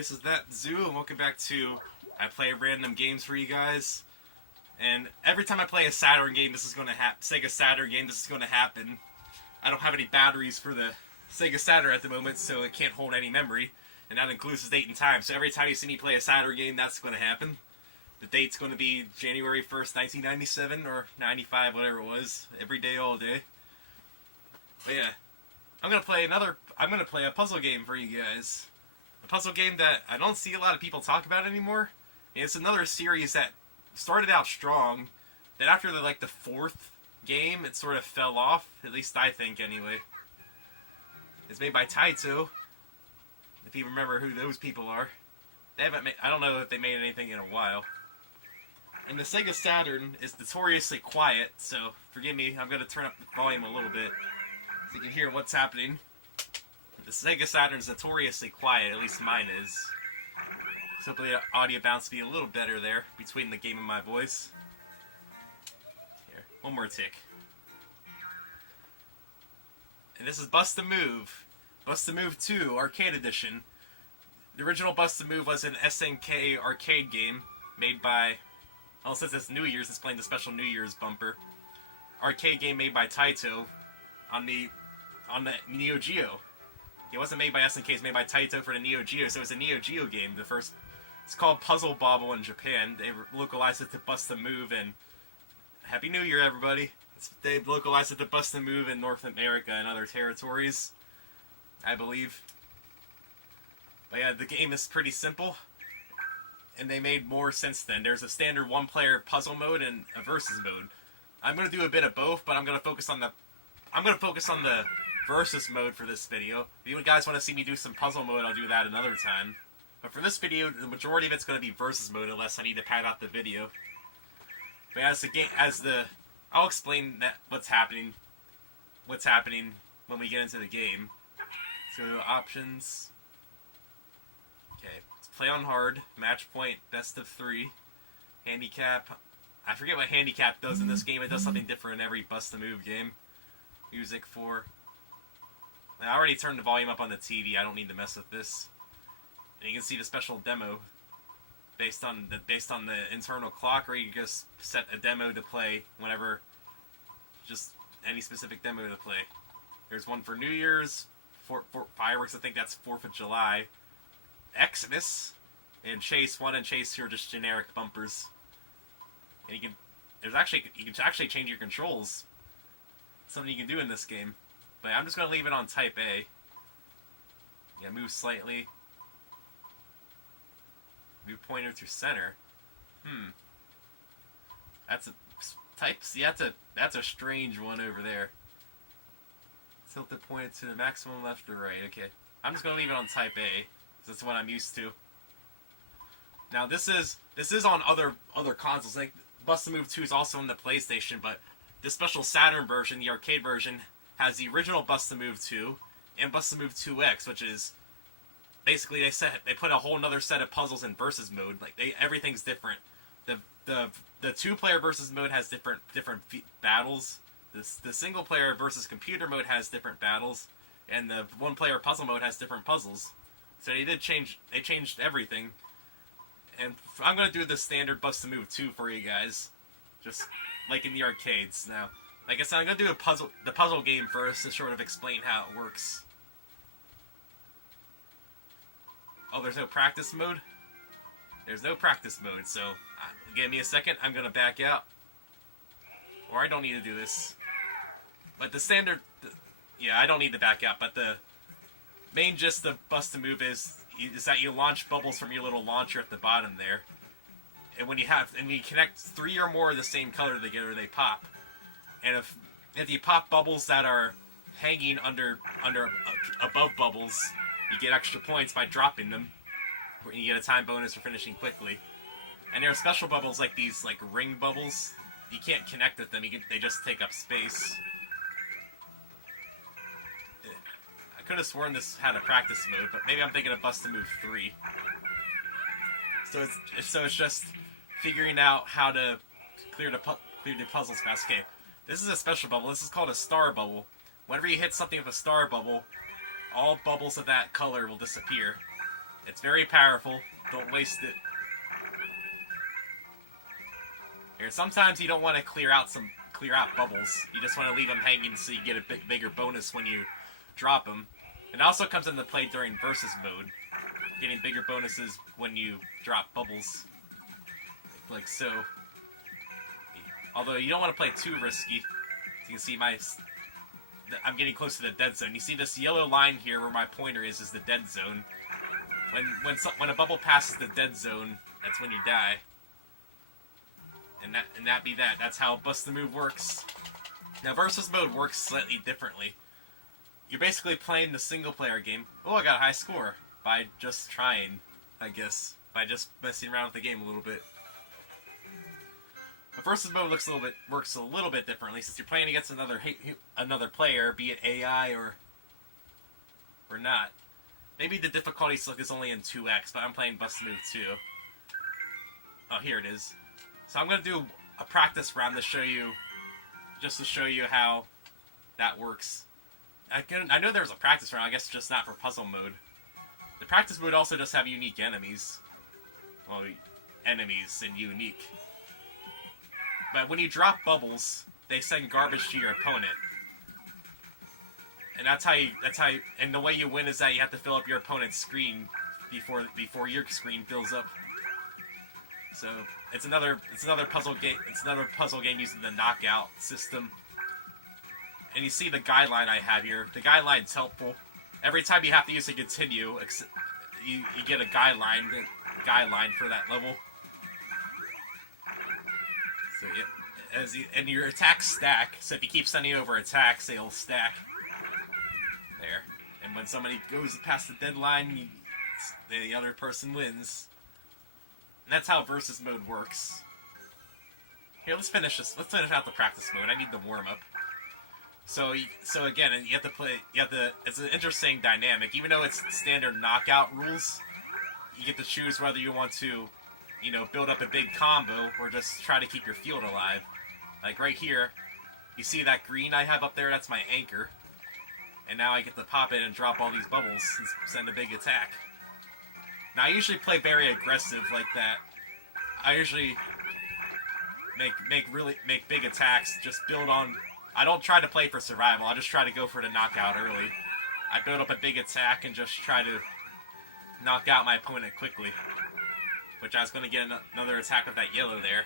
this is That Zoo, and welcome back to I Play Random Games for you guys. And every time I play a Saturn game, this is going to happen. Sega Saturn game, this is going to happen. I don't have any batteries for the Sega Saturn at the moment, so it can't hold any memory. And that includes the date and time. So every time you see me play a Saturn game, that's going to happen. The date's going to be January 1st, 1997, or 95, whatever it was. Every day, all day. But yeah, I'm going to play a puzzle game for you guys. A puzzle game that I don't see a lot of people talk about anymore. And it's another series that started out strong. Then after the fourth game, it sort of fell off. At least I think, anyway. It's made by Taito. If you remember who those people are. They haven't made, I don't know if they made anything in a while. And the Sega Saturn is notoriously quiet, so forgive me, I'm going to turn up the volume a little bit so you can hear what's happening. The Sega Saturn's notoriously quiet, at least mine is. So hopefully the audio bounce will be a little better there between the game and my voice. Here, one more tick. And this is Bust a Move. Bust a Move 2, Arcade Edition. The original Bust a Move was an SNK arcade game made by... Well, since it's New Year's, it's playing the special New Year's bumper. Arcade game made by Taito on the Neo Geo. It wasn't made by SNK, it's made by Taito for the Neo Geo, so it's a Neo Geo game. The first, it's called Puzzle Bobble in Japan. They localized it to Bust a Move, and Happy New Year, everybody. They localized it to Bust a Move in North America and other territories, I believe. But yeah, the game is pretty simple, and they made more since then. There's a standard one-player puzzle mode and a versus mode. I'm going to do a bit of both, but I'm going to focus on the versus mode for this video. If you guys want to see me do some puzzle mode, I'll do that another time. But for this video, the majority of it's going to be versus mode, unless I need to pad out the video. But I'll explain what's happening when we get into the game. So options. Okay, play on hard, match point, best of 3, handicap. I forget what handicap does in this game. It does something different in every Bust a Move game. Music 4. I already turned the volume up on the TV. I don't need to mess with this. And you can see the special demo based on the internal clock, or you can just set a demo to play whenever, just any specific demo to play. There's one for New Year's, for fireworks. I think that's 4th of July. Exodus, and Chase 1 and Chase 2 are just generic bumpers. And you can actually change your controls. Something you can do in this game. But I'm just going to leave it on type A. Yeah, move slightly. Move pointer to center. That's a type. See, that's a strange one over there. Tilt the pointer to the maximum left or right. Okay, I'm just going to leave it on type A. That's what I'm used to. Now this is on other consoles. Like Bust a Move 2 is also on the PlayStation, but the special Saturn version, the arcade version, has the original Bust a Move 2 and Bust a Move 2X, which is basically they put a whole nother set of puzzles in versus mode. Like everything's different. The two-player versus mode has different battles. The single player versus computer mode has different battles, and the one-player puzzle mode has different puzzles. So they changed everything. And I'm going to do the standard Bust a Move 2 for you guys. Just like in the arcades. Now, like I said, I'm going to do the puzzle game first to sort of explain how it works. Oh, there's no practice mode? There's no practice mode, so give me a second. I'm going to back out. Or I don't need to do this. But the standard... Yeah, I don't need to back out, but the main gist of Bust a Move is that you launch bubbles from your little launcher at the bottom there, and when you connect 3 or more of the same color together, they pop. And if you pop bubbles that are hanging above bubbles, you get extra points by dropping them. You get a time bonus for finishing quickly. And there are special bubbles like these, like ring bubbles. You can't connect with them; they just take up space. I could have sworn this had a practice mode, but maybe I'm thinking of Bust a Move 3. So it's just figuring out how to clear the puzzles fast. Okay, this is a special bubble. This is called a star bubble. Whenever you hit something with a star bubble, all bubbles of that color will disappear. It's very powerful. Don't waste it. Here, sometimes you don't want to clear out bubbles. You just want to leave them hanging so you get a bigger bonus when you drop them. It also comes into play during versus mode, getting bigger bonuses when you drop bubbles, like so. Although you don't want to play too risky. As you can see, I'm getting close to the dead zone. You see this yellow line here where my pointer is the dead zone. When a bubble passes the dead zone, that's when you die. And that be that. That's how Bust the Move works. Now versus mode works slightly differently. You're basically playing the single player game. Oh, I got a high score by just trying, I guess, by just messing around with the game a little bit. But versus mode works a little bit differently since you're playing against another player, be it AI or not. Maybe the difficulty select is only in 2x, but I'm playing Bust the Move 2. Oh, here it is. So I'm gonna do a practice round to show you how that works. I know there's a practice round, I guess just not for puzzle mode. The practice mode also does have unique enemies. Well, enemies and unique. But when you drop bubbles, they send garbage to your opponent. And and the way you win is that you have to fill up your opponent's screen before your screen fills up. So it's another puzzle game. It's another puzzle game using the knockout system. And you see the guideline I have here. The guideline's helpful. Every time you have to use a continue, you get a guideline for that level. So and your attacks stack. So if you keep sending over attacks, they'll stack. There. And when somebody goes past the deadline, the other person wins. And that's how versus mode works. Here, let's finish this. Let's finish out the practice mode. I need the warm up. So again, you have to play. It's an interesting dynamic. Even though it's standard knockout rules, you get to choose whether you want to, build up a big combo or just try to keep your field alive. Like right here, you see that green I have up there? That's my anchor. And now I get to pop it and drop all these bubbles and send a big attack. Now I usually play very aggressive like that. I usually make big attacks. Just build on. I don't try to play for survival. I just try to go for the knockout early. I build up a big attack and just try to knock out my opponent quickly. Which I was going to get another attack with that yellow there.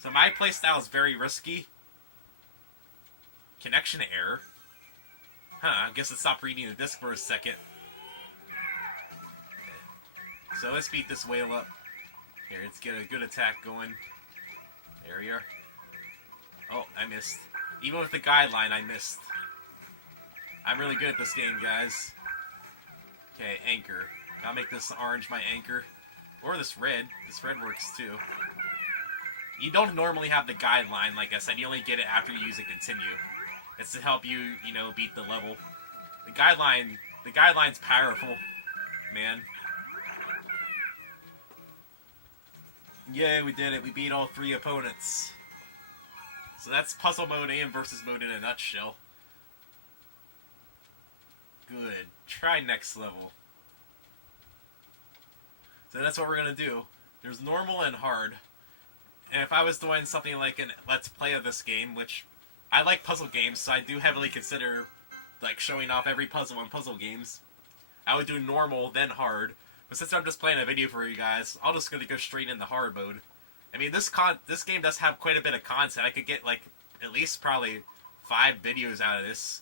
So my playstyle is very risky. Connection error. I guess it stopped reading the disc for a second. So let's beat this whale up. Here, let's get a good attack going. There we are. Oh, I missed. Even with the guideline, I missed. I'm really good at this game, guys. Okay, anchor. I'll make this orange my anchor. Or this red. This red works too. You don't normally have the guideline, like I said. You only get it after you use a continue. It's to help you, beat the level. The guideline's powerful, man. Yay, we did it. We beat all 3 opponents. So that's puzzle mode and versus mode in a nutshell. Good. Try next level. So that's what we're going to do. There's normal and hard. And if I was doing something like an Let's Play of this game, which I like puzzle games, so I do heavily consider showing off every puzzle in puzzle games, I would do normal, then hard. But since I'm just playing a video for you guys, I'm just going to go straight into hard mode. I mean, this game does have quite a bit of content. I could get, at least probably 5 videos out of this.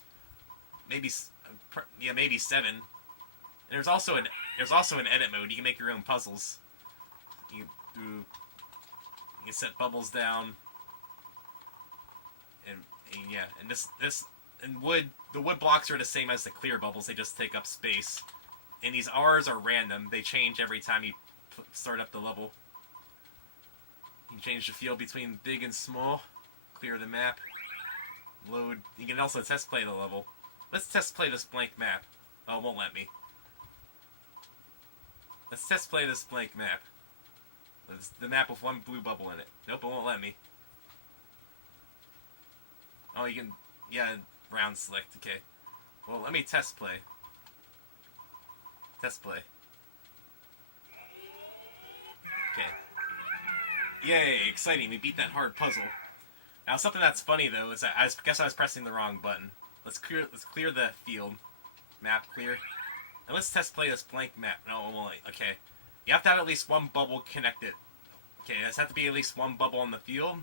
Maybe 7. And there's also an edit mode. You can make your own puzzles. You can set bubbles down. And the wood blocks are the same as the clear bubbles. They just take up space. And these R's are random. They change every time you start up the level. You can change the field between big and small. Clear the map. Load. You can also test play the level. Let's test play this blank map. Oh, it won't let me. Let's test play this blank map. It's the map with 1 blue bubble in it. Nope, it won't let me. Oh, you can... Yeah, round select. Okay. Well, let me test play. Test play. Okay. Yay, exciting. We beat that hard puzzle. Now, something that's funny, though, is that I guess I was pressing the wrong button. Let's clear the field. Map clear. And let's test play this blank map. No, wait. Okay. You have to have at least one bubble connected. Okay, it has to be at least one bubble on the field.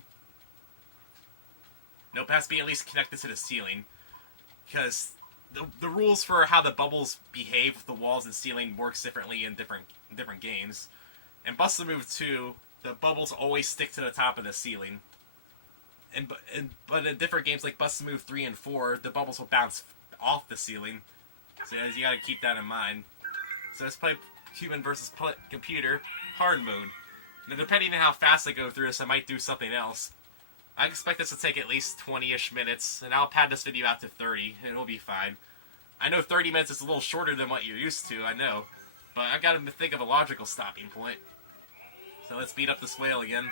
Nope, it has to be at least connected to the ceiling. Because the rules for how the bubbles behave with the walls and ceiling works differently in different games. In Bust the Move 2, the bubbles always stick to the top of the ceiling. But in different games like Bust the Move 3 and 4, the bubbles will bounce off the ceiling. So you gotta keep that in mind. So let's play human versus computer hard mode. Now, depending on how fast I go through this, I might do something else. I expect this to take at least 20-ish minutes, and I'll pad this video out to 30, and it'll be fine. I know 30 minutes is a little shorter than what you're used to, I know, but I gotta think of a logical stopping point. So let's beat up this whale again.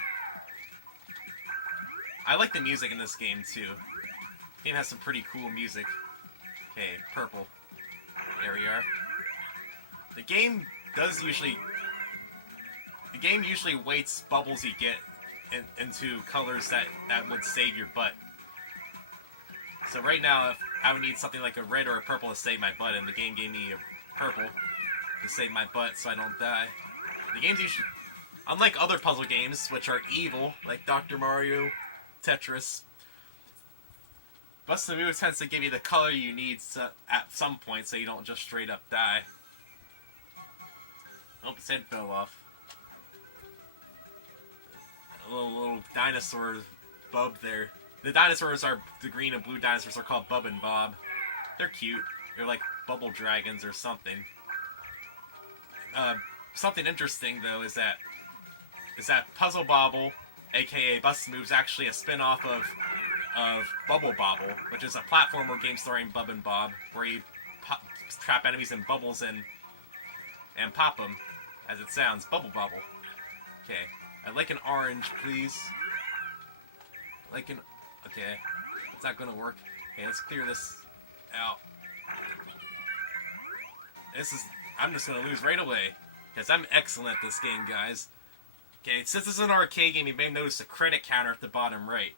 I like the music in this game, too. The game has some pretty cool music. Okay, purple. There we are. The game usually weights bubbles you get into colors that would save your butt. So right now, if I would need something like a red or a purple to save my butt, and the game gave me a purple to save my butt so I don't die. The game's usually, unlike other puzzle games, which are evil, like Dr. Mario, Tetris, Bust the Move tends to give you the color you need at some point so you don't just straight up die. Oh, his head fell off. A little dinosaur bub there. The dinosaurs are, the green and blue dinosaurs are called Bub and Bob. They're cute. They're like bubble dragons or something. Something interesting though is that Puzzle Bobble, aka Bust the Move, is actually a spin-off of Bubble Bobble, which is a platformer game starring Bub and Bob, where you trap enemies in bubbles and pop them, as it sounds. Bubble Bobble. Okay. I'd like an orange, please. Okay. It's not gonna work. Okay, let's clear this out. I'm just gonna lose right away. Because I'm excellent at this game, guys. Okay, since this is an arcade game, you may notice a credit counter at the bottom right.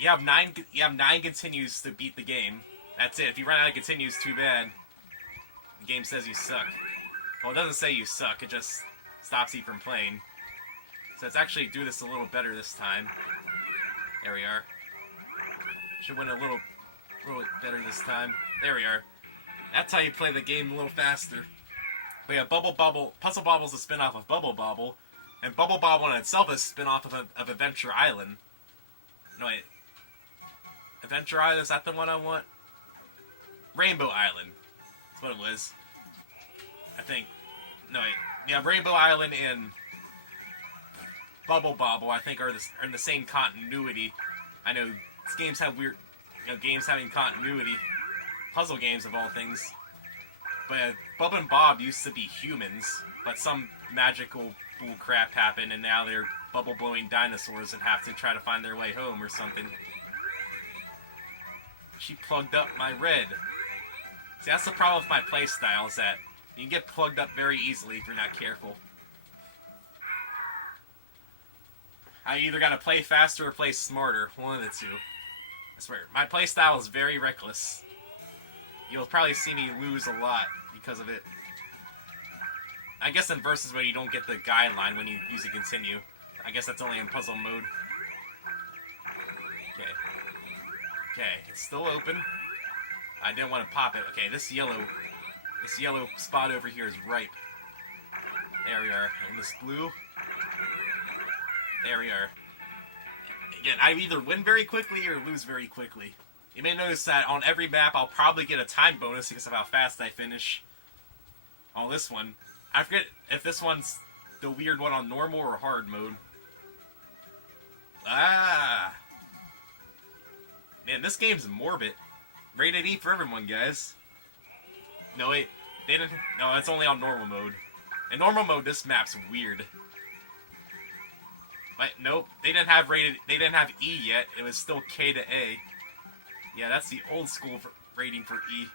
You have nine continues to beat the game. That's it. If you run out of continues, too bad. The game says you suck. Well, it doesn't say you suck. It just stops you from playing. So let's actually do this a little better this time. There we are. Should win a little better this time. There we are. That's how you play the game a little faster. But yeah, Puzzle Bobble is a spin-off of Bubble Bobble, and Bubble Bobble in itself is a spin-off of Adventure Island. No, wait. Adventure Island, is that the one I want? Rainbow Island. That's what it was. I think. No, wait. Yeah, Rainbow Island and Bubble Bobble, I think, are in the same continuity. I know games have weird, games having continuity. Puzzle games, of all things. But Bub and Bob used to be humans, but some magical bull crap happened, and now they're bubble-blowing dinosaurs and have to try to find their way home or something. She plugged up my red. See, that's the problem with my playstyle, is that you can get plugged up very easily if you're not careful. I either gotta play faster or play smarter, one of the two. I swear, my playstyle is very reckless. You'll probably see me lose a lot because of it. I guess in Versus Mode you don't get the guideline when you use a continue. I guess that's only in puzzle mode. Okay. Okay, it's still open. I didn't want to pop it. Okay, this yellow spot over here is ripe. There we are. And this blue. There we are. Again, I either win very quickly or lose very quickly. You may notice that on every map I'll probably get a time bonus because of how fast I finish. On this one. I forget if this one's the weird one on normal or hard mode. Ah! Man, this game's morbid. Rated E for everyone, guys. No, wait. They didn't. No, it's only on normal mode. In normal mode, this map's weird. But nope, they didn't have E yet. It was still K to A. Yeah, that's the old school rating for E.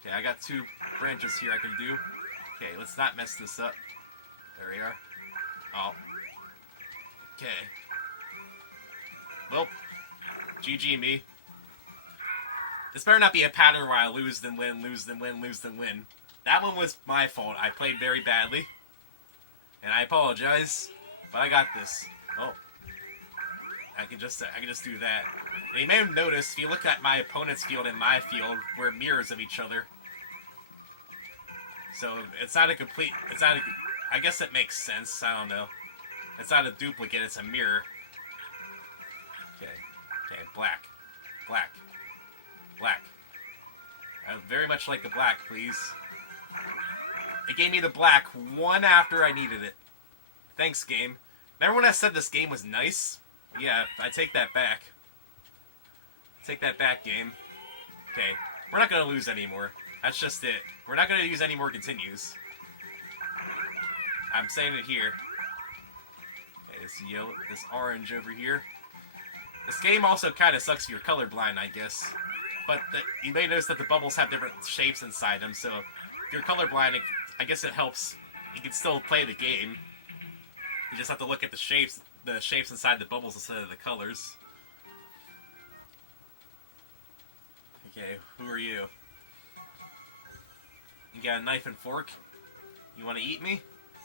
Okay, I got 2 branches here I can do. Okay, let's not mess this up. There we are. Oh. Okay. Well, GG me. This better not be a pattern where I lose then win, lose then win, lose then win. That one was my fault. I played very badly. And I apologize. But I got this. Oh. I can just do that. And you may have noticed, if you look at my opponent's field and my field, we're mirrors of each other. So it's not a complete... I guess it makes sense. I don't know. It's not a duplicate, it's a mirror. Okay. Okay, black. Black. Black. I would very much like a black, please. It gave me the black one after I needed it. Thanks, game. Remember when I said this game was nice? Yeah, I take that back. Take that back, game. Okay, we're not gonna lose anymore. That's just it. We're not gonna use any more continues. I'm saying it here. Okay, this yellow, this orange over here. This game also kind of sucks if you're colorblind, I guess. But you may notice that the bubbles have different shapes inside them, so if you're colorblind, I guess it helps. You can still play the game. You just have to look at the shapes inside the bubbles instead of the colors. Okay, who are you? You got a knife and fork? You want to eat me?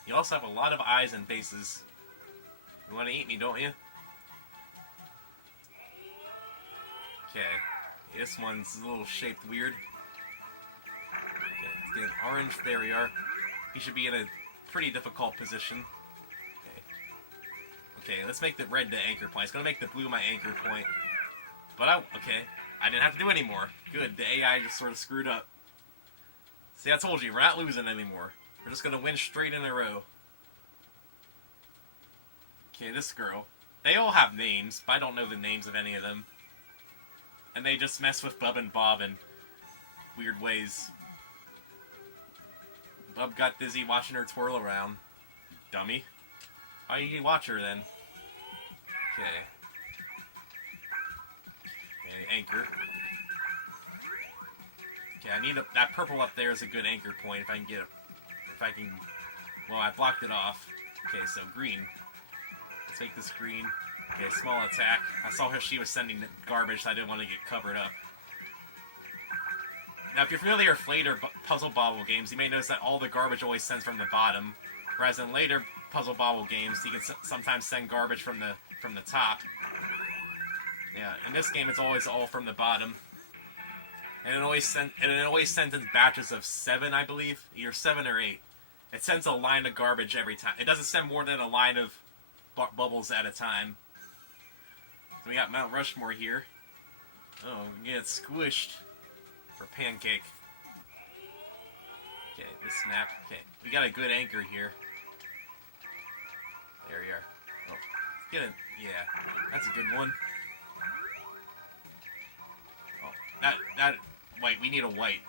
You also have a lot of eyes and faces. You want to eat me, don't you? Okay. This one's a little shaped weird. Okay, let's get an orange. There we are. He should be in a pretty difficult position. Okay, let's make the red the anchor point. It's gonna make the blue my anchor point. But okay, I didn't have to do any more. Good, the AI just sort of screwed up. See, I told you, we're not losing anymore. We're just gonna win straight in a row. Okay, this girl. They all have names, but I don't know the names of any of them. And they just mess with Bub and Bob in weird ways. Bub got dizzy watching her twirl around. Dummy. Why you watch her then? Okay. Okay, anchor. Okay, I need that purple up there is a good anchor point if I can get it. If I can... Well, I blocked it off. Okay, so green. Let's make this green. Okay, small attack. I saw her, she was sending garbage, so I didn't want to get covered up. Now, if you're familiar with later Puzzle Bobble games, you may notice that all the garbage always sends from the bottom, whereas in later Puzzle Bobble games, you can sometimes send garbage from the top. Yeah, in this game, it's always all from the bottom, and it always sends in batches of 7, I believe, either 7 or 8. It sends a line of garbage every time. It doesn't send more than a line of bubbles at a time. So we got Mount Rushmore here. Oh, we get squished for pancake. Okay, this snap. Okay, we got a good anchor here. There we are. Oh, get it. Yeah, that's a good one. Oh, that white. We need a white.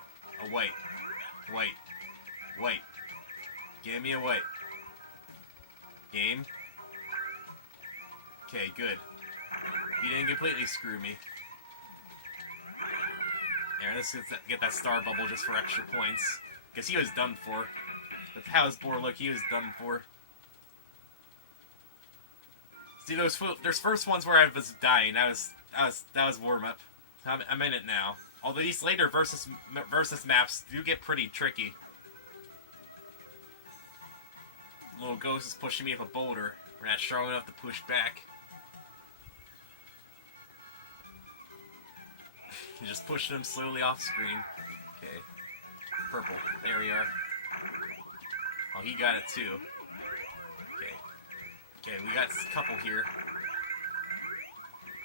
A white. White. White. Give me a white. Game. Okay, good. You didn't completely screw me. There, let's get that star bubble just for extra points. Because he was done for. With how his board looked, he was done for. See, those first ones where I was dying, that was warm-up. I'm in it now. Although these later versus maps do get pretty tricky. Little ghost is pushing me up a boulder. We're not strong enough to push back. You just pushing him slowly off screen. Okay. Purple. There we are. Oh, he got it too. Okay. Okay, we got a couple here.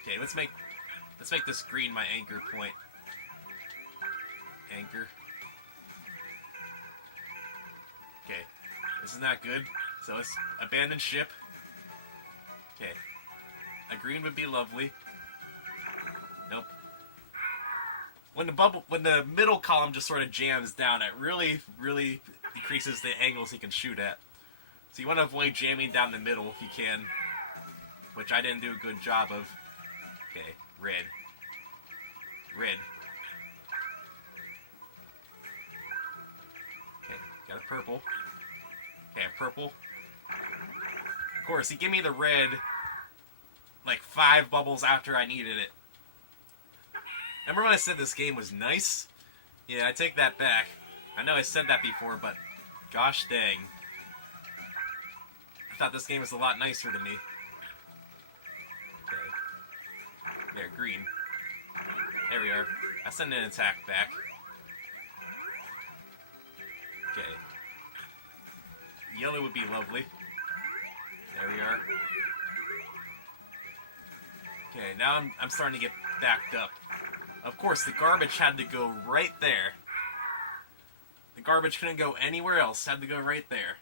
Okay, let's make this green my anchor point. Anchor. Okay. This is not good. So let's abandon ship. Okay. A green would be lovely. Nope. When the middle column just sort of jams down, it really decreases the angles he can shoot at. So you want to avoid jamming down the middle if you can, which I didn't do a good job of. Okay, red. Red. Okay, got a purple. Okay, a purple. course, he gave me the red like 5 bubbles after I needed it. Remember when I said this game was nice? Yeah, I take that back. I know I said that before, but gosh dang. I thought this game was a lot nicer to me. Okay. There, green. There we are. I send an attack back. Okay. Yellow would be lovely. There we are. Okay, now I'm starting to get backed up. Of course, the garbage had to go right there. The garbage couldn't go anywhere else. Had to go right there.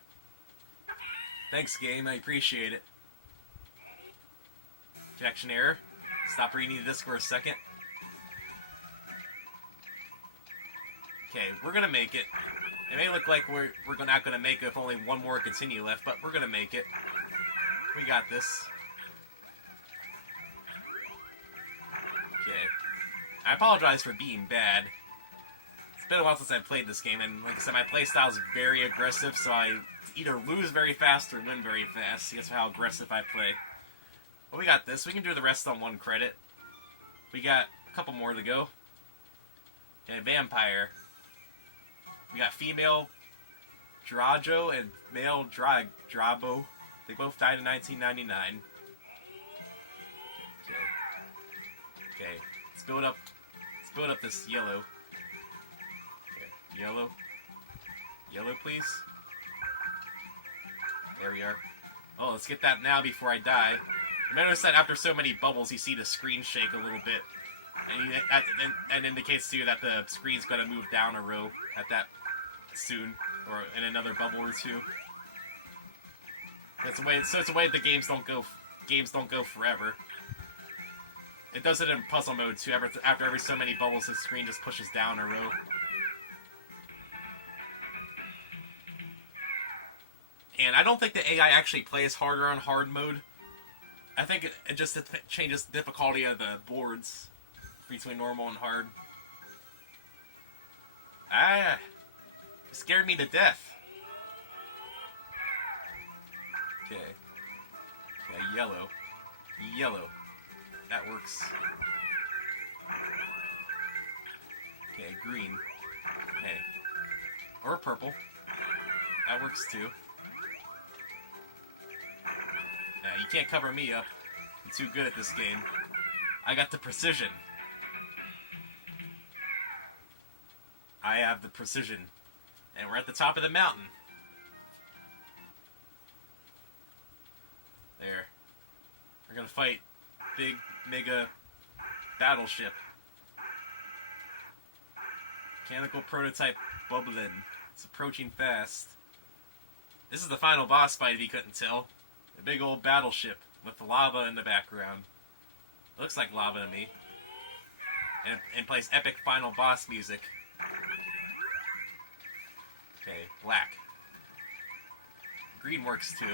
Thanks, game. I appreciate it. Connection error. Stop reading the disc for a second. Okay, we're gonna make it. It may look like we're not gonna make it with only one more continue left, but we're gonna make it. We got this. Okay. I apologize for being bad. It's been a while since I played this game, and like I said, my playstyle is very aggressive, so I either lose very fast or win very fast. That's how aggressive I play. But we got this. We can do the rest on 1 credit. We got a couple more to go. Okay, vampire. We got female Drago and male Drabo. They both died in 1999. Okay. Let's build up this yellow. Okay. Yellow. Yellow, please. There we are. Oh, let's get that now before I die. Notice that after so many bubbles, you see the screen shake a little bit. And indicates to you that the screen's going to move down a row at that soon, or in another bubble or two. That's a way. So it's a way the games don't go forever. It does it in puzzle mode too. After every so many bubbles, the screen just pushes down a row. And I don't think the AI actually plays harder on hard mode. I think it just changes the difficulty of the boards between normal and hard. Ah, it scared me to death. Okay. Okay, yellow. Yellow. That works. Okay, green. Okay. Or purple. That works too. Nah, you can't cover me up. I'm too good at this game. I got the precision. I have the precision. And we're at the top of the mountain. There. We're gonna fight big, mega battleship. Mechanical prototype Bubbling. It's approaching fast. This is the final boss fight if you couldn't tell. A big old battleship with lava in the background. Looks like lava to me. And plays epic final boss music. Okay, black. Green works too.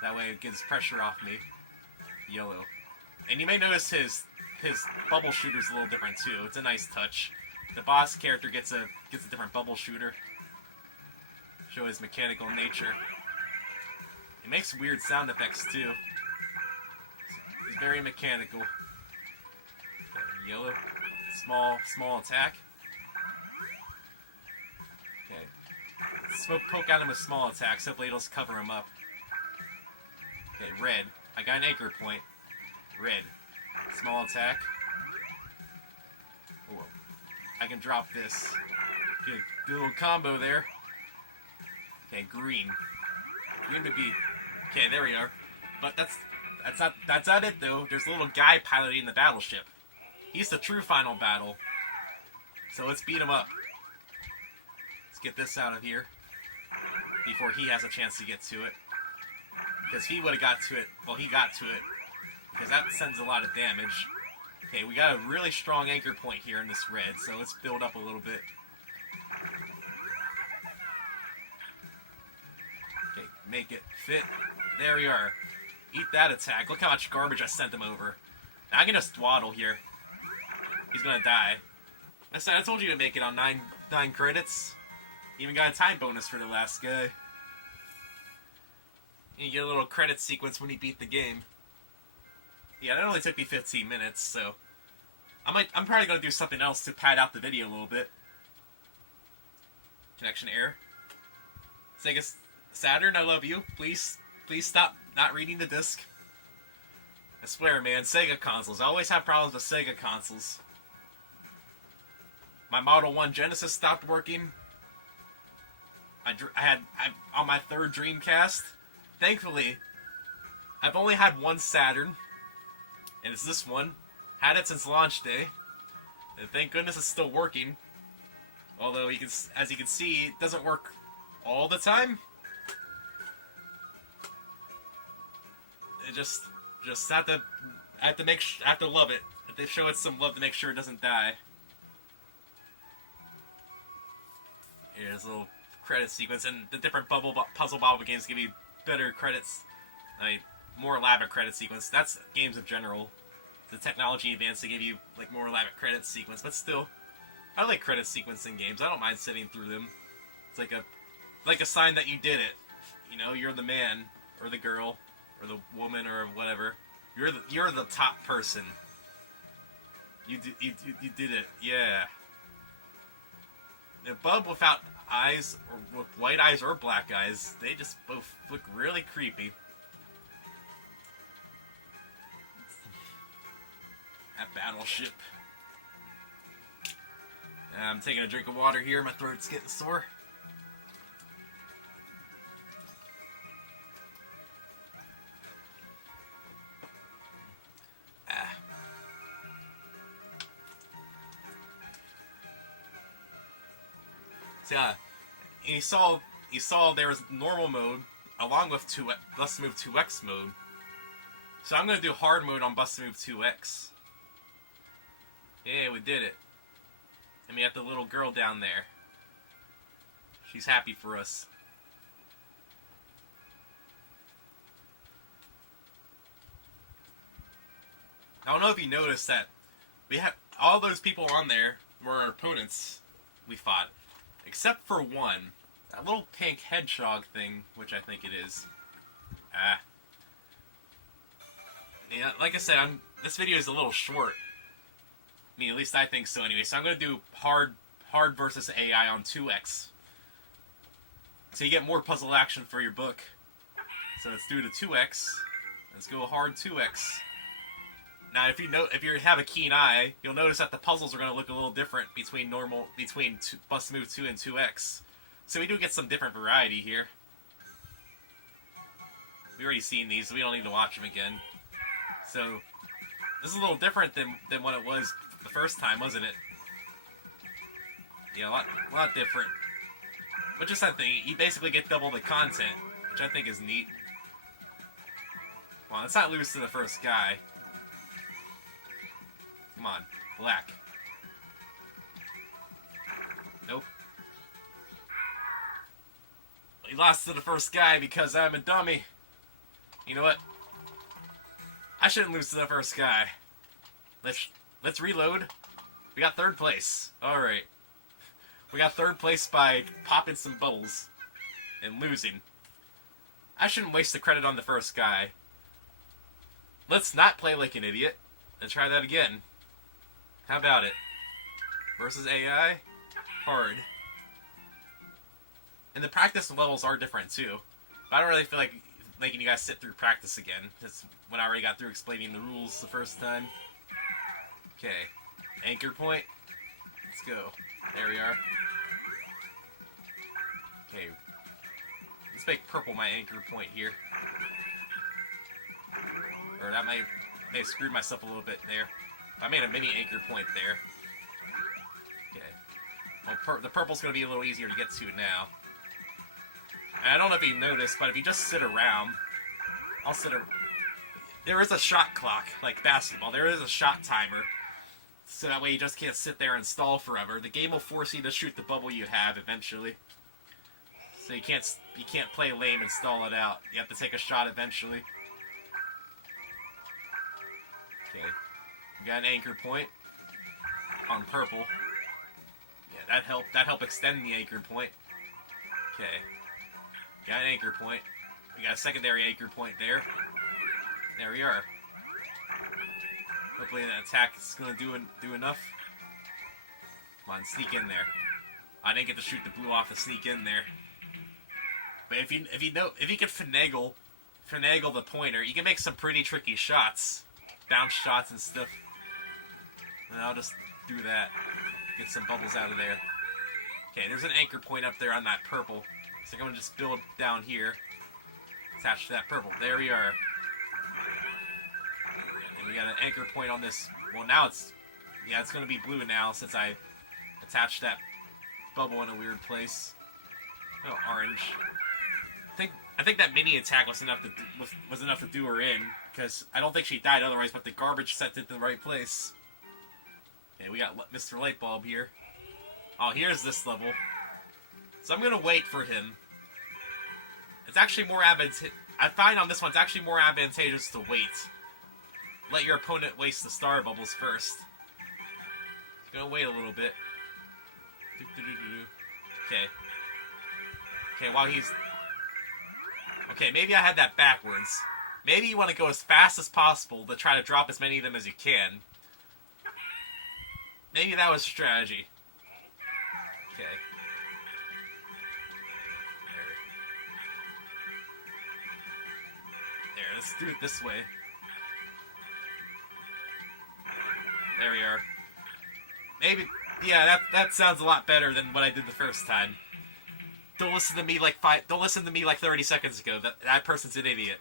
That way it gets pressure off me. Yellow. And you may notice his bubble shooter's a little different too. It's a nice touch. The boss character gets a different bubble shooter. Show his mechanical nature. He makes weird sound effects too. He's very mechanical. Okay, yellow. Small attack. Okay. Smoke poke at him with small attacks. Hopefully it'll cover him up. Okay, red. I got an anchor point. Red. Small attack. Whoa. I can drop this. Get a little combo there. Okay, green. Green would be... Okay, there we are. But that's not it though. There's a little guy piloting the battleship. He's the true final battle. So let's beat him up. Let's get this out of here before he has a chance to get to it. Because he would have got to it. Well, he got to it. Because that sends a lot of damage. Okay, we got a really strong anchor point here in this red. So let's build up a little bit. Okay, make it fit. There we are. Eat that attack. Look how much garbage I sent him over. Now I can just dwaddle here. He's gonna die. I told you to make it on 9 credits. Even got a time bonus for the last guy. And you get a little credit sequence when you beat the game. Yeah, that only took me 15 minutes, so I'm probably gonna do something else to pad out the video a little bit. Connection error. Sega Saturn, I love you. Please stop not reading the disc. I swear, man, Sega consoles. I always have problems with Sega consoles. My Model 1 Genesis stopped working. I'm on my third Dreamcast. Thankfully, I've only had one Saturn, and it's this one. Had it since launch day, and thank goodness it's still working. Although as you can see, it doesn't work all the time. It just have to love it. They show it some love to make sure it doesn't die. Here's a little credit sequence, and the different puzzle bobble games give you better credits. I mean, more elaborate credit sequence. That's games in general. The technology advanced to give you like more elaborate credit sequence, but still, I like credit sequence in games. I don't mind sitting through them. It's like a sign that you did it. You know, you're the man or the girl or the woman or whatever. You're the top person. You did it. Yeah. A bub without eyes, or with white eyes or black eyes, they just both look really creepy. That battleship. I'm taking a drink of water here. My throat's getting sore. So, you saw there was normal mode along with Bust Move 2X mode. So I'm gonna do hard mode on Bust Move 2X. Yeah, we did it. And we have the little girl down there. She's happy for us. I don't know if you noticed that we have all those people on there were our opponents we fought. Except for one. That little pink hedgehog thing, which I think it is. Yeah, like I said, this video is a little short. I mean, at least I think so anyway. So I'm going to do hard versus AI on 2X. So you get more puzzle action for your book. So let's do the 2X. Let's go hard 2X. Now, if you have a keen eye, you'll notice that the puzzles are going to look a little different between Bust Move 2 and 2X. So we do get some different variety here. We've already seen these, so we don't need to watch them again. So this is a little different than what it was the first time, wasn't it? Yeah, a lot different. But just that thing, you basically get double the content, which I think is neat. Well, let's not lose to the first guy. Come on, black. Nope. We lost to the first guy because I'm a dummy. You know what? I shouldn't lose to the first guy. Let's reload. We got third place. Alright. We got third place by popping some bubbles and losing. I shouldn't waste the credit on the first guy. Let's not play like an idiot and try that again. How about it? Versus AI? Hard. And the practice levels are different too. But I don't really feel like making you guys sit through practice again. That's when I already got through explaining the rules the first time. Okay. Anchor point. Let's go. There we are. Okay. Let's make purple my anchor point here. Or that may have screwed myself a little bit there. I made a mini anchor point there. Okay. Well, the purple's going to be a little easier to get to now. And I don't know if you noticed, but if you just sit around, there is a shot clock, like basketball. There is a shot timer. So that way you just can't sit there and stall forever. The game will force you to shoot the bubble you have eventually. So you can't play lame and stall it out. You have to take a shot eventually. Okay. We got an anchor point on purple. Yeah, that helped extend the anchor point. Okay. Got an anchor point. We got a secondary anchor point there. There we are. Hopefully that attack is going to do enough. Come on, sneak in there. I didn't get to shoot the blue off to sneak in there. But if you can finagle the pointer, you can make some pretty tricky shots, bounce shots and stuff. And I'll just do that. Get some bubbles out of there. Okay, there's an anchor point up there on that purple. So I'm gonna just build down here, attach to that purple. There we are. And we got an anchor point on this. Well, now it's gonna be blue now since I attached that bubble in a weird place. Oh, orange. I think that mini attack was enough to do her in, because I don't think she died otherwise. But the garbage sent it to the right place. Okay, we got Mr. Lightbulb here. Oh, here's this level. So I'm gonna wait for him. It's actually more I find on this one it's actually more advantageous to wait. Let your opponent waste the star bubbles first. Gonna wait a little bit. Okay. Okay, while he's... Okay, maybe I had that backwards. Maybe you want to go as fast as possible to try to drop as many of them as you can. Maybe that was strategy. Okay. There, let's do it this way. There we are. Maybe, yeah, that sounds a lot better than what I did the first time. Don't listen to me like 30 seconds ago. That person's an idiot.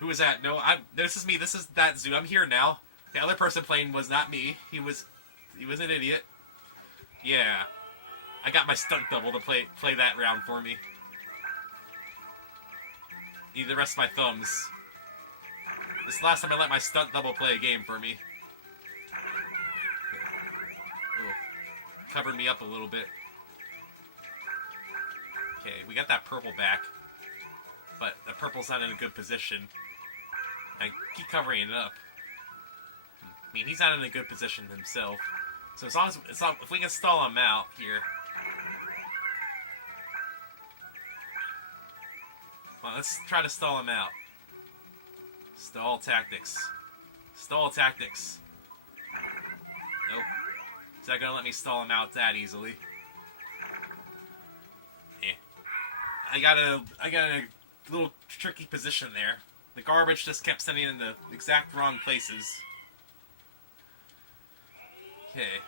Who was that? No, this is me. This is that Zoo. I'm here now. The other person playing was not me. He was an idiot. Yeah. I got my stunt double to play that round for me. Need the rest of my thumbs. This is the last time I let my stunt double play a game for me. Ooh. Covered me up a little bit. Okay, we got that purple back. But the purple's not in a good position. I keep covering it up. I mean, he's not in a good position himself. So as long as if we can stall him out here. Well, let's try to stall him out. Stall tactics. Stall tactics. Nope. He's not gonna let me stall him out that easily. Eh. I got a little tricky position there. The garbage just kept sending in the exact wrong places. Okay.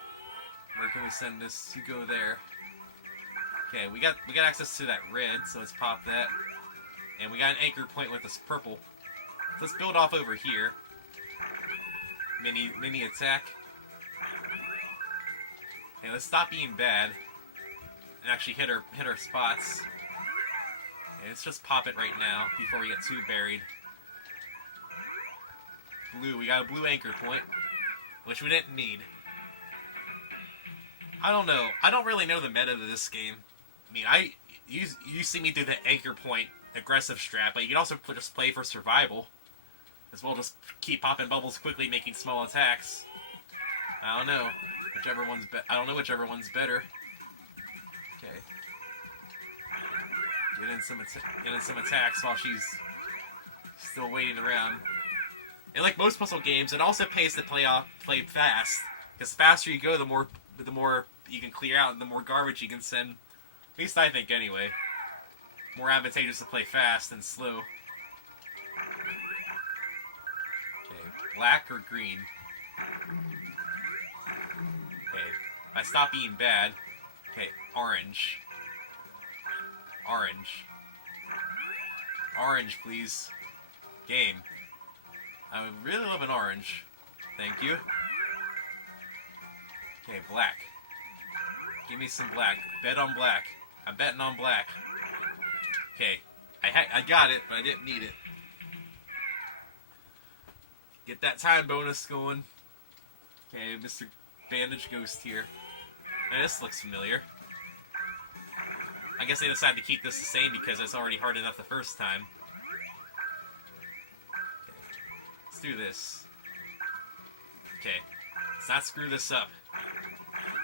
Where can we send this? You go there. Okay, we got access to that red, so let's pop that. And we got an anchor point with this purple. Let's build off over here. Mini attack. Okay, let's stop being bad. And actually hit our spots. Okay, let's just pop it right now before we get too buried. Blue, we got a blue anchor point, which we didn't need. I don't know. I don't really know the meta of this game. I mean, you see me do the anchor point aggressive strat, but you can also just play for survival. As well, just keep popping bubbles quickly, making small attacks. I don't know. I don't know whichever one's better. Okay. Get in some attacks while she's still waiting around. And like most puzzle games, it also pays to play fast. Because the faster you go, the more you can clear out, and the more garbage you can send. At least I think, anyway. More advantageous to play fast than slow. Okay, black or green? Okay, if I stop being bad. Okay, orange. Orange. Orange, please. Game. I would really love an orange. Thank you. Okay, black. Give me some black. Bet on black. I'm betting on black. Okay. I got it, but I didn't need it. Get that time bonus going. Okay, Mr. Bandage Ghost here. Now, this looks familiar. I guess they decided to keep this the same because it's already hard enough the first time. Okay. Let's do this. Okay. Let's not screw this up.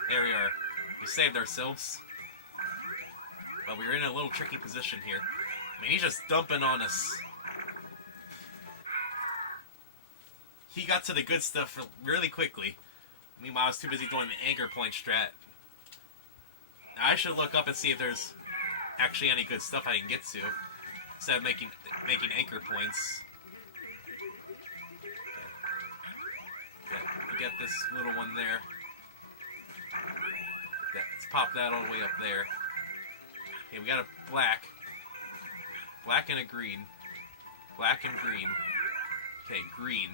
There we are. We saved ourselves. But we were in a little tricky position here. I mean, he's just dumping on us. He got to the good stuff really quickly. Meanwhile, I was too busy doing the anchor point strat. Now, I should look up and see if there's actually any good stuff I can get to, instead of making anchor points. Okay. We get this little one there. Let's pop that all the way up there. Okay, we got a black. Black and a green. Black and green. Okay, green.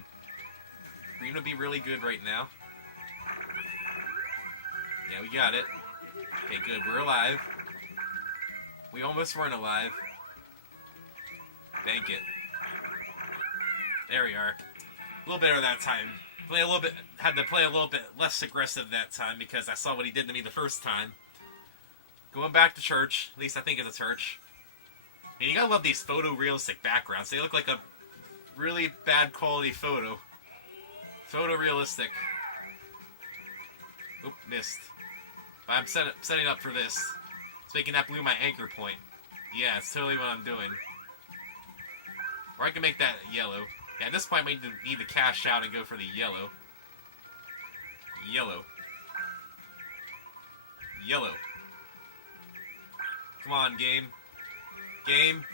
Green would be really good right now. Yeah, we got it. Okay, good. We're alive. We almost weren't alive. Bank it. There we are. A little better that time. Had to play a little bit less aggressive that time because I saw what he did to me the first time. Going back to church. At least I think it's a church. And you gotta love these photorealistic backgrounds. They look like a really bad quality photo. Photorealistic. Oop, missed. But I'm setting up for this. It's making that blue my anchor point. Yeah, it's totally what I'm doing. Or I can make that yellow. Yeah, at this point we need to cash out and go for the yellow. Yellow. Yellow. Come on, game. Game.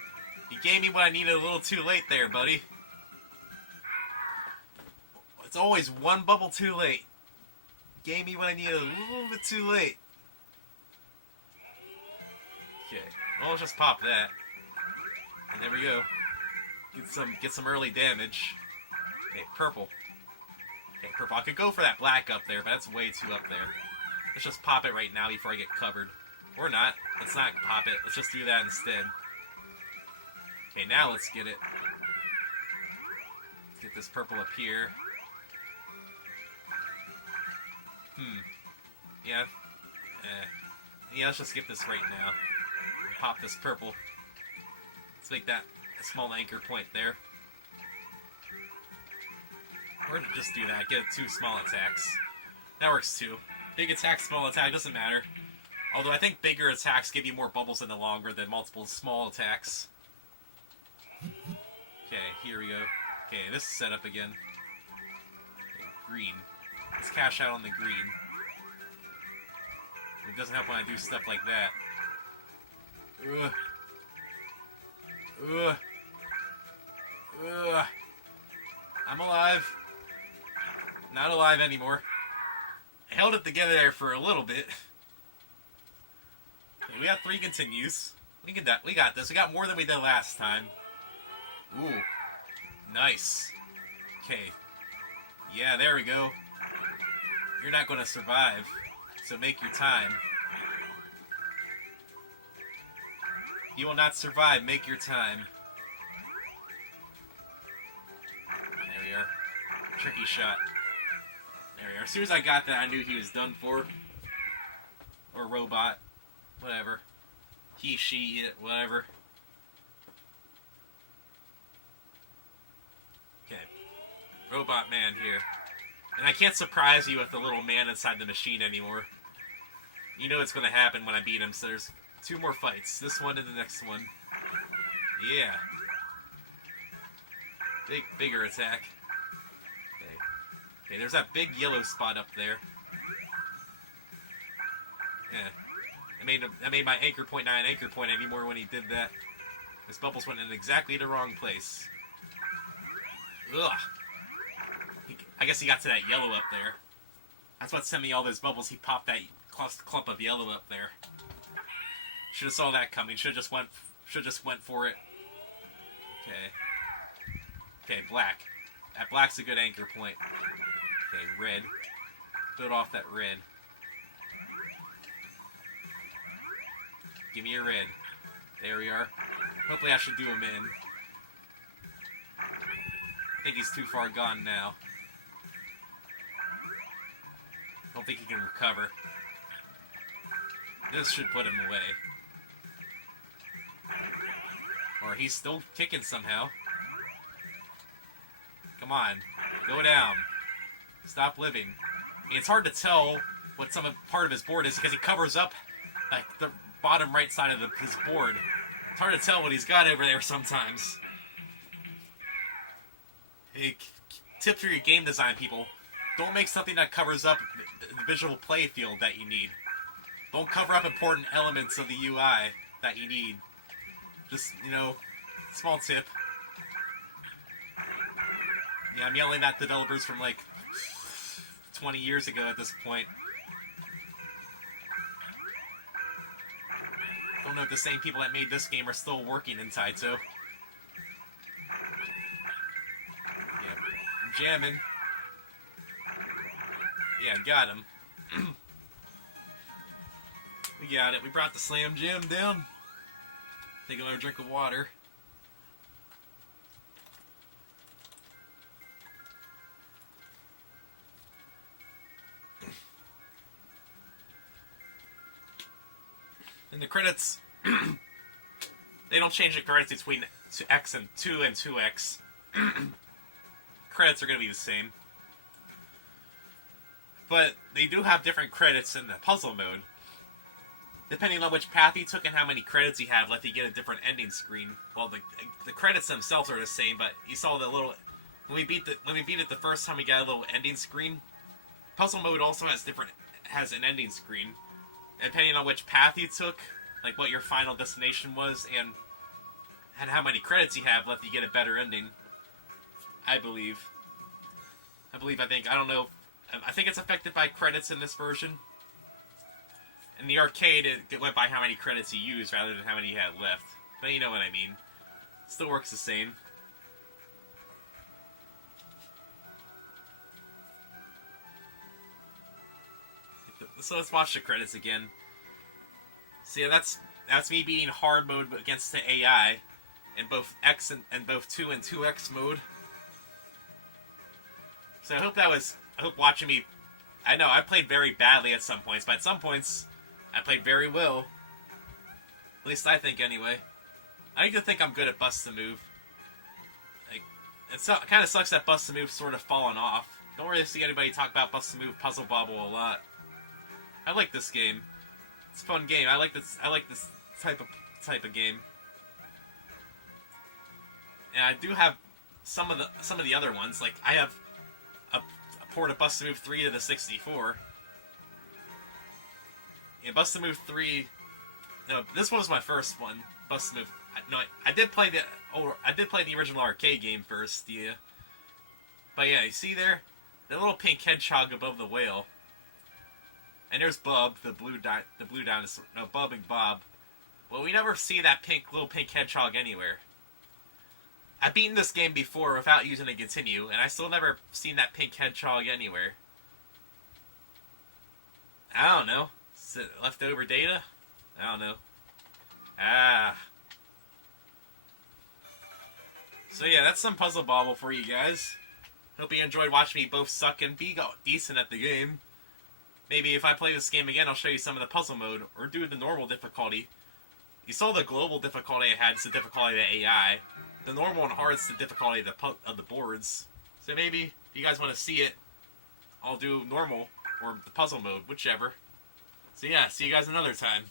You gave me what I needed a little too late there, buddy. It's always one bubble too late. Gave me what I needed a little bit too late. Okay, well, let's just pop that. And there we go. Get some early damage. Okay, purple. Okay, purple. I could go for that black up there, but that's way too up there. Let's just pop it right now before I get covered. Or not. Let's not pop it. Let's just do that instead. Okay, now let's get it. Let's get this purple up here. Yeah. Yeah, let's just get this right now. Pop this purple. Let's make that a small anchor point there. Or just do that. Get 2 small attacks. That works too. Big attack, small attack, doesn't matter. Although I think bigger attacks give you more bubbles in the longer than multiple small attacks. Okay, here we go. Okay, this is set up again. Okay, green. Let's cash out on the green. It doesn't help when I do stuff like that. Ugh. Ugh. Ugh. I'm alive. Not alive anymore. I held it together there for a little bit. Okay, we got 3 continues. We got this. We got more than we did last time. Ooh. Nice. Okay. Yeah, there we go. You're not going to survive. So make your time. You will not survive. Make your time. There we are. Tricky shot. There we are. As soon as I got that, I knew he was done for. Or robot. Whatever. He, she, it, whatever. Okay. Robot man here. And I can't surprise you with the little man inside the machine anymore. You know what's going to happen when I beat him, so there's 2 more fights. This one and the next one. Yeah. Bigger attack. Okay. Okay, there's that big yellow spot up there. Yeah. I made my anchor point not an anchor point anymore when he did that. His bubbles went in exactly the wrong place. Ugh. I guess he got to that yellow up there. That's what sent me all those bubbles. He popped that clump of yellow up there. Should have saw that coming. Should just went for it. Okay. Okay, black. That black's a good anchor point. Okay, red. Build off that red. Give me a red. There we are. Hopefully I should do him in. I think he's too far gone now. Don't think he can recover. This should put him away. Or he's still kicking somehow. Come on. Go down. Stop living. I mean, it's hard to tell what part of his board is because he covers up like the bottom right side of his board. It's hard to tell what he's got over there sometimes. Hey, tip for your game design people. Don't make something that covers up the visual play field that you need. Don't cover up important elements of the UI that you need. Just, small tip. Yeah, I'm yelling at developers from like 20 years ago at this point. Don't know if the same people that made this game are still working in Taito. Yeah, I'm jamming. Yeah, got him. We got it. We brought the Slam Jam down. Take another drink of water. And the credits, they don't change the credits between X and 2 and 2X. Credits are going to be the same. But they do have different credits in the puzzle mode. Depending on which path you took and how many credits you have left, you get a different ending screen. Well, the credits themselves are the same, but you saw the little... When we beat it the first time, we got a little ending screen. Puzzle mode also has an ending screen. Depending on which path you took, like what your final destination was, and how many credits you have left, you get a better ending. I believe. I think. I don't know. I think it's affected by credits in this version. In the arcade, it went by how many credits you used rather than how many you had left. But you know what I mean. Still works the same. So let's watch the credits again. See, that's me beating hard mode against the AI in both X and both 2 and 2X mode. So I hope watching me... I know, I played very badly at some points, but at some points, I played very well. At least I think, anyway. I like to think I'm good at Bust the Move. Like, it kind of sucks that Bust the Move's sort of fallen off. Don't really see anybody talk about Bust the Move Puzzle Bobble a lot. I like this game. It's a fun game. I like this type of game. And I do have some of the other ones. Like I have a port of Bust the Move 3 to the 64. Yeah, Bust the Move 3. No, this one was my first one. Bust the Move. I did play the original arcade game first. Yeah. But yeah, you see there, the little pink hedgehog above the whale. And there's Bub, the blue dinosaur. No, Bub and Bob. Well, we never see that little pink hedgehog anywhere. I've beaten this game before without using a continue, and I still never seen that pink hedgehog anywhere. I don't know. Is it leftover data? I don't know. So yeah, that's some Puzzle Bobble for you guys. Hope you enjoyed watching me both suck and be decent at the game. Maybe if I play this game again, I'll show you some of the puzzle mode, or do the normal difficulty. You saw the global difficulty I had, it's the difficulty of the AI. The normal and hard is the difficulty of the boards. So maybe, if you guys want to see it, I'll do normal, or the puzzle mode, whichever. So yeah, see you guys another time.